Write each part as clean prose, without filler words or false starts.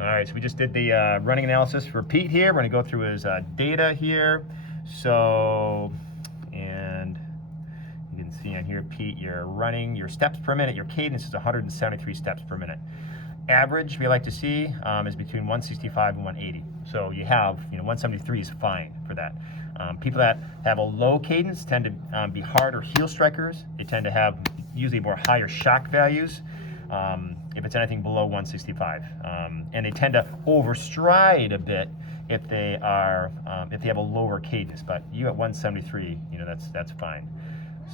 All right, so we just did the running analysis for Pete here. We're going to go through his data here. So, and you can see on here, Pete, you're running your steps per minute. Your cadence is 173 steps per minute. Average we like to see is between 165 and 180. So you have, 173 is fine for that. People that have a low cadence tend to be harder heel strikers. They tend to have usually more higher shock values. If it's anything below 165, and they tend to overstride a bit if they are if they have a lower cadence. But you at 173, that's fine.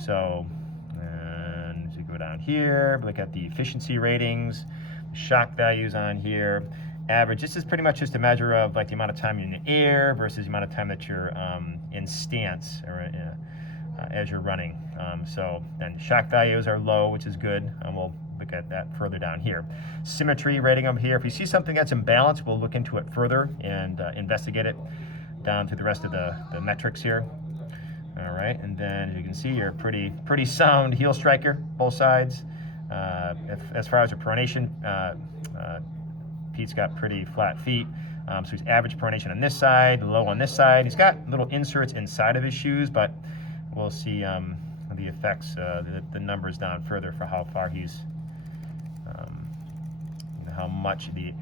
So, and as we go down here, look at the efficiency ratings, shock values on here. Average. This is pretty much just a measure of like the amount of time you're in the air versus the amount of time that you're in stance or as you're running. So then shock values are low, which is good, and we'll look at that further down here. Symmetry rating over here. If you see something that's imbalanced, we'll look into it further and investigate it down through the rest of the metrics here. All right, and then as you can see, you're a pretty sound heel striker, both sides. As far as your pronation, Pete's got pretty flat feet. So he's average pronation on this side, low on this side. He's got little inserts inside of his shoes, but we'll see the effects, the numbers down further for how far he's, how much the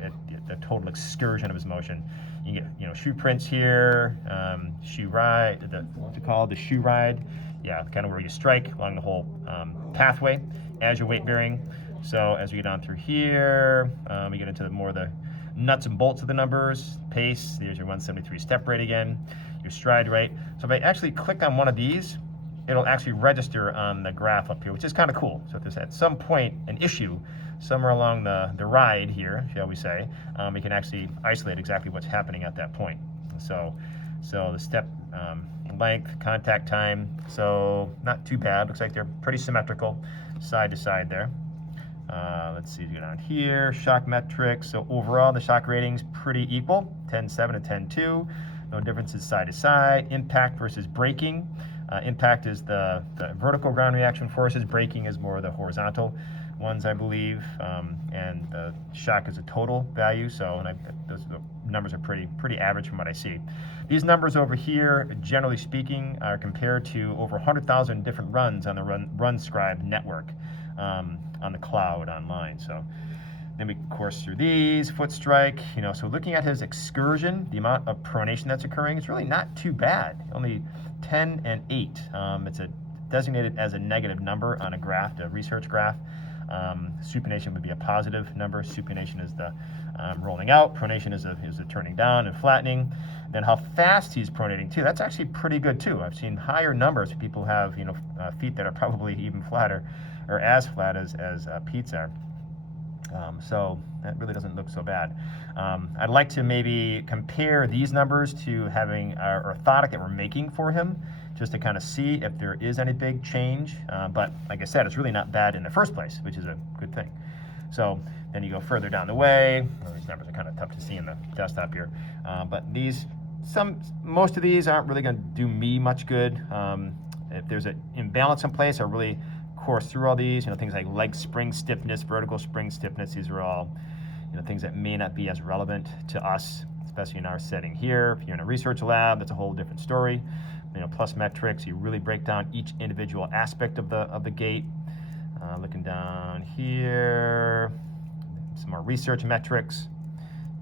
total excursion of his motion. You get, shoe prints here, shoe ride, what's it called, the shoe ride. Yeah, kind of where you strike along the whole pathway as you're weight bearing. So as we get on through here, we get into more of the nuts and bolts of the numbers. Pace, there's your 173 step rate again, your stride rate. So if I actually click on one of these, it'll actually register on the graph up here, which is kind of cool. So if there's at some point an issue somewhere along the ride here, shall we say, we can actually isolate exactly what's happening at that point. So the step length, contact time, so not too bad. Looks like they're pretty symmetrical side to side there. Let's see, go down here, shock metrics. So overall, the shock rating's pretty equal, 10.7 and 10.2. No differences side to side. Impact versus braking. Impact is the vertical ground reaction forces. Braking is more the horizontal ones, I believe. And the shock is a total value. So, those numbers are pretty average from what I see. These numbers over here, generally speaking, are compared to over 100,000 different runs on the Runscribe network. On the cloud online. So then we course through these, foot strike, so looking at his excursion, the amount of pronation that's occurring, it's really not too bad. Only 10 and 8. It's designated as a negative number on a graph, a research graph. Supination would be a positive number. Supination is the rolling out. Pronation is the turning down and flattening. Then how fast he's pronating too. That's actually pretty good too. I've seen higher numbers. People have feet that are probably even flatter or as flat as Pete's are. So that really doesn't look so bad. I'd like to maybe compare these numbers to having our orthotic that we're making for him, just to kind of see if there is any big change. But like I said, it's really not bad in the first place, which is a good thing. So then you go further down the way. These numbers are kind of tough to see in the desktop here. But most of these aren't really going to do me much good. If there's an imbalance in place, I really course through all these, things like leg spring stiffness, vertical spring stiffness. These are all, things that may not be as relevant to us, especially in our setting here. If you're in a research lab, that's a whole different story. Plus metrics, you really break down each individual aspect of the gait. Looking down here, some more research metrics,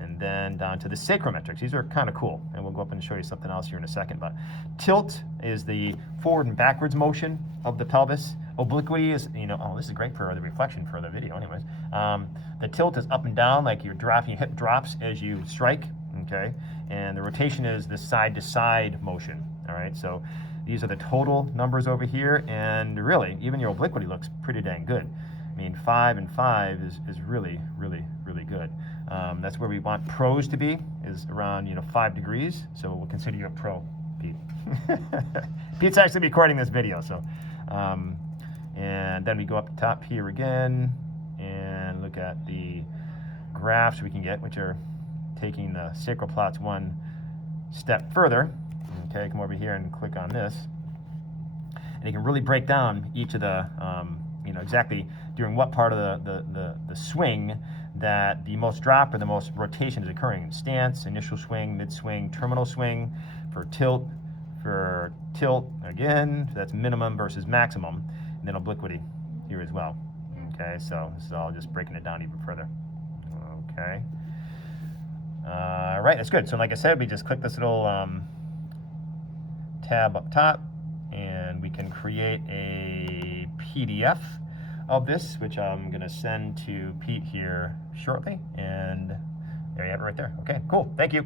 and then down to the sacrometrics. These are kind of cool, and we'll go up and show you something else here in a second. But tilt is the forward and backwards motion of the pelvis. Obliquity is, this is great for the reflection for the video anyways. The tilt is up and down, like you're dropping, your hip drops as you strike, okay? And the rotation is the side-to-side motion, all right? So these are the total numbers over here, and really, even your obliquity looks pretty dang good. 5 and 5 is really, really, really good. That's where we want pros to be, is around 5 degrees. So we'll consider you a pro, Pete. Pete's actually recording this video, so. And then we go up top here again and look at the graphs we can get, which are taking the sacral plots one step further. Okay, come over here and click on this. And you can really break down each of the, exactly during what part of the swing that the most drop or the most rotation is occurring. Stance, initial swing, mid swing, terminal swing, for tilt again, that's minimum versus maximum, and then obliquity here as well. Okay, so this is all just breaking it down even further. Okay. All right, that's good. So like I said, we just click this little tab up top, and we can create a PDF of this, which I'm going to send to Pete here shortly. And there you have it right there. Okay, cool. Thank you.